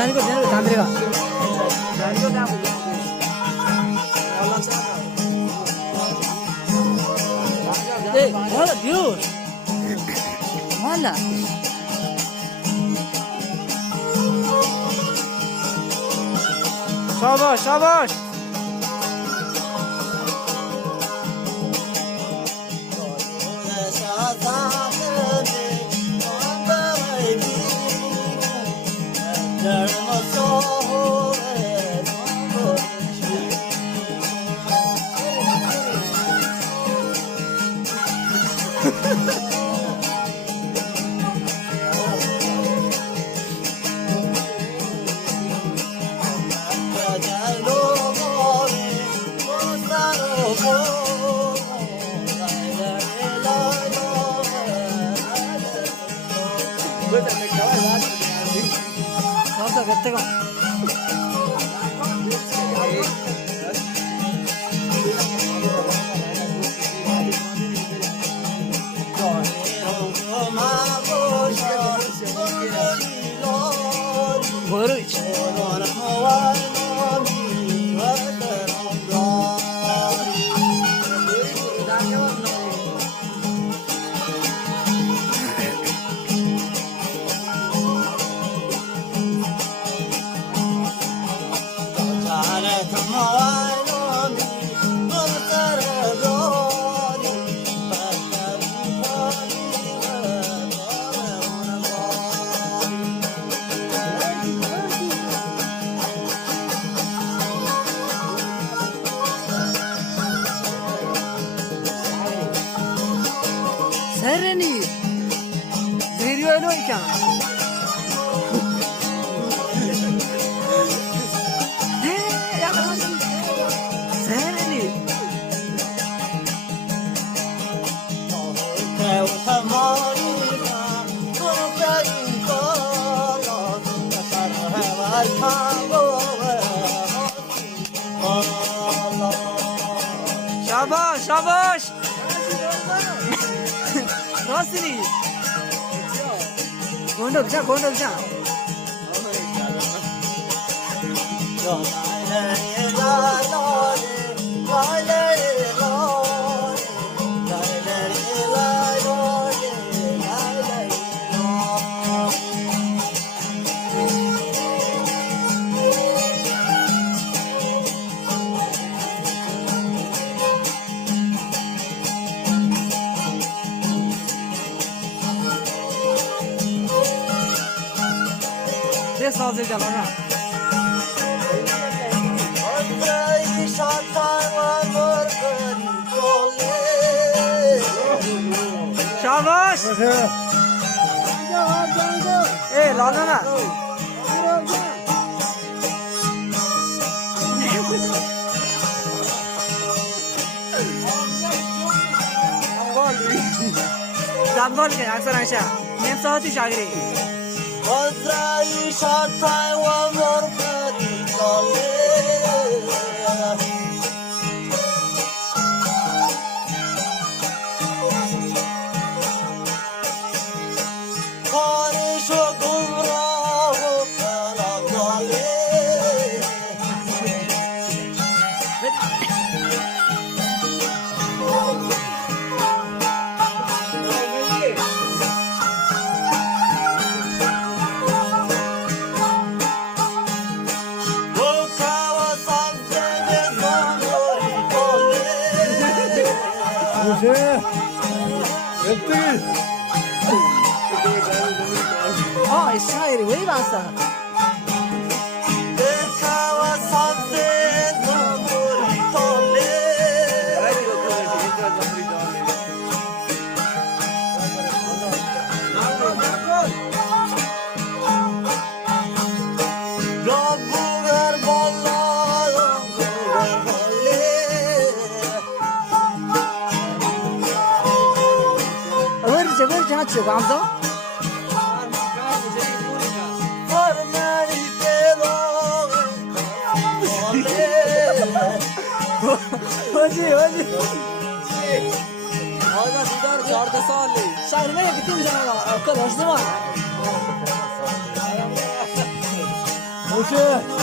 जाने को थांबेगा voilà Dios voilà शाबाश शाबाश سرني زيريو نويكا سرني شاباش شاباش راسني كوندو بجا كوندو بجا سازه جلانا شاباش ايه لانا نا زنبال که اکثر انشا نیم ساعتی شاگری وزرعی شاتای و مرکدی کاله کارش و گمراه و کلاگاله الشاعر وين باسا ورجع هاتشو بعمزة होजी होजी आजा दीदार 4 साल ले शायर में कितनी जाना कल हंसवा باشه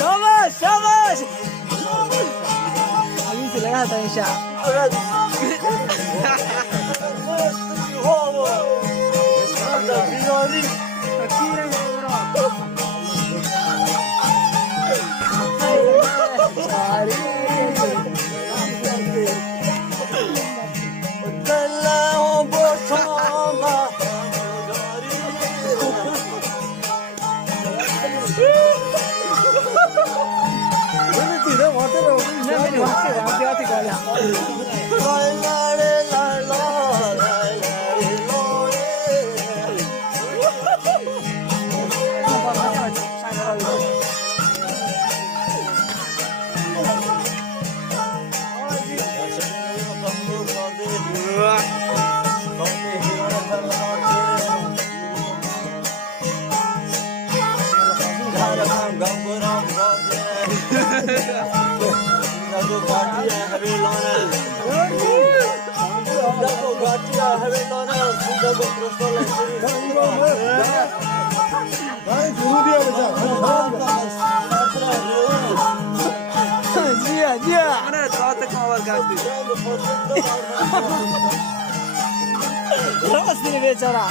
شاباش شاباش حبيبتي لقاها ان شاء راستي بيچارا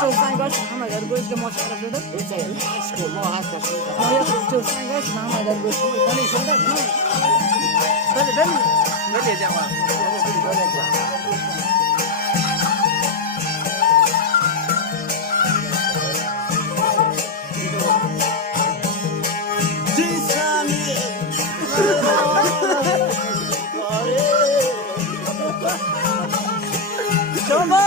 چون سنگاش محمد در گوش که مشاوره شده عشق ما هست چون سنگاش محمد در گوش کنی شده بله جماعت شما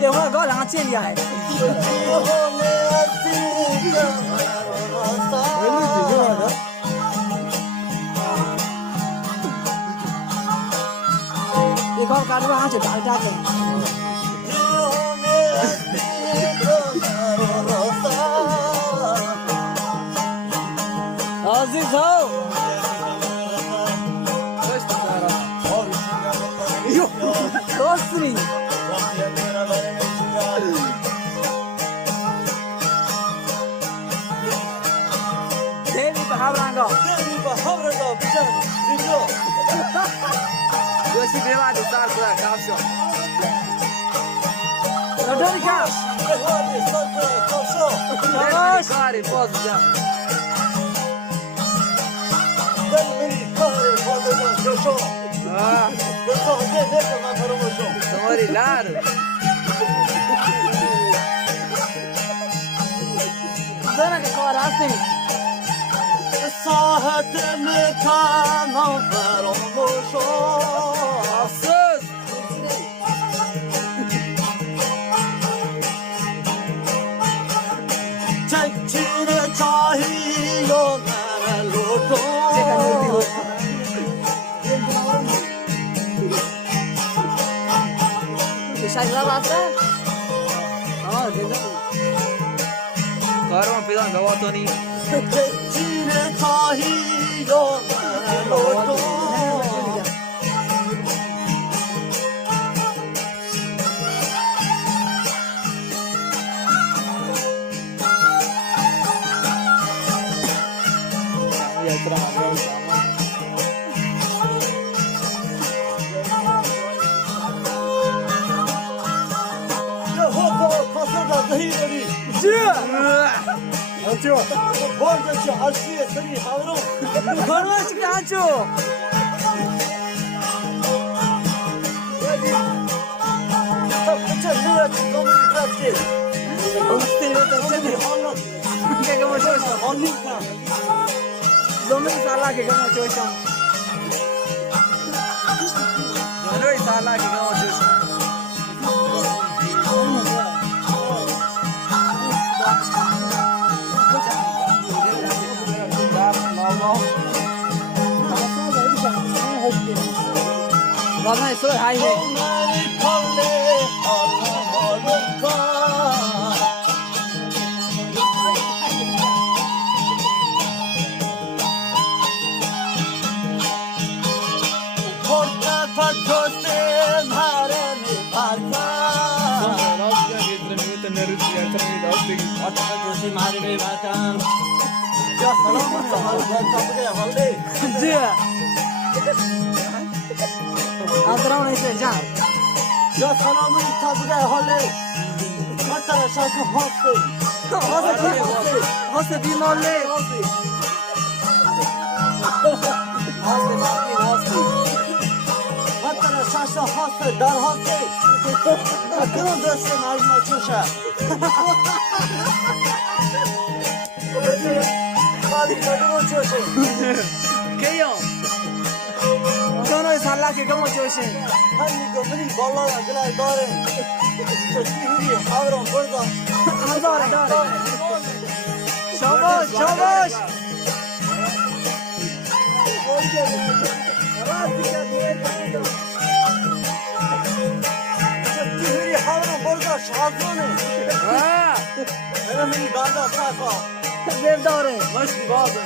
ये वो गाल आँचे लिया है ये गाल काटवा आँचे डाल डाके आजीज हो दोस्ती Havranga. Havranga, bijan, bijo. Doshi bema do sar pura kavsho. Rodori ka. Rodori sar pura kavsho. Kari poz jam. Dal meri kari poz jam kavsho. Ah. Kavsho de ne ma karomo sho. Sorry lar. Zara ke kar aste. ساحت میکنم فراموشو افسوس چکچین چاهی و من لوٹو شجره بسته؟ آه زنده کارمان پیدان گواتونی چکچین چاهی و من لوٹو Rahman soy highway. Adram neyse can. Ya selamın tabiye hali. Hatta şarkı hastı. Hasta bir mahalle. Hatta şarkı hastı. Dar hastı. Akıllı dersin ağzına çoşa. Hadi kadın çoşa. Keyo. Dono salla ke kamo choşe. Hani gomri balla gılay dare. Çöktü huri havron burada. Dare. Şabaş. Çöktü huri havron burada şazone. Ha. Era meni banda safa. Devdare. Baş bazı.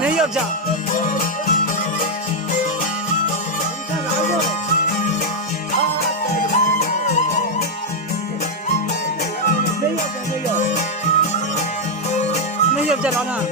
Ne yapacağım? Ne yapacaksın ana?